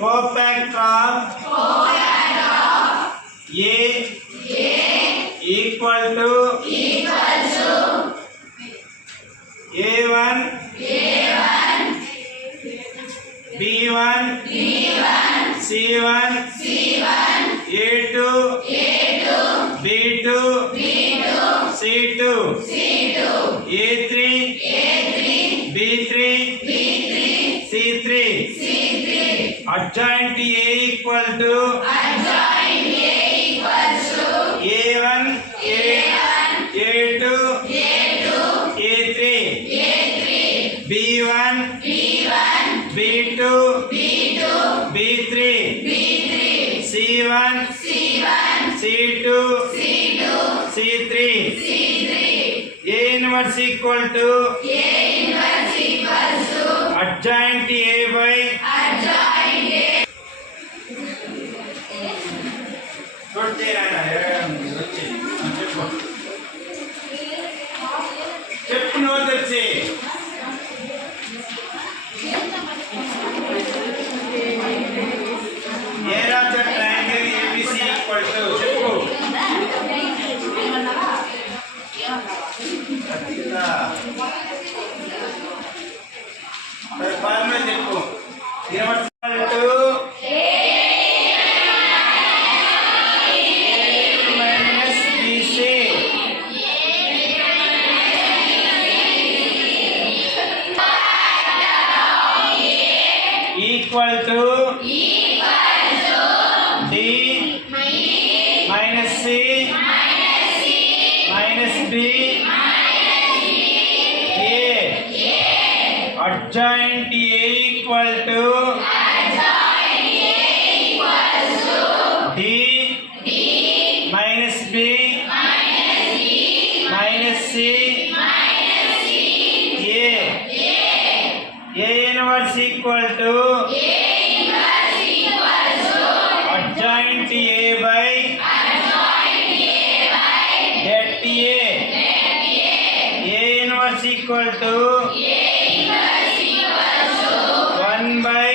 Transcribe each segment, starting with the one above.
cofactor of A equal to A1 B1 C1 A2 B2 C2 A3 B3 C3 adjoint A equal to A1 A2 A3 B1 B2 B3 C1 C2 C3 A inverse equal to adjoint A by చెప్పు నువ్వు తెచ్చి area of the triangle ABC equal to చెప్పు formula చెప్పు equal to equal to D minus C minus B A adjoint A equal to D minus B minus C A inverse equal to adjoint A by det A. A inverse equal to 1 by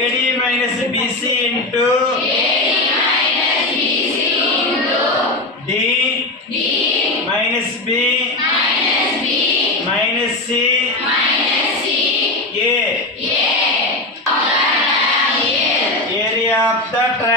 AD minus BC into D minus B minus C A. Area of the triangle.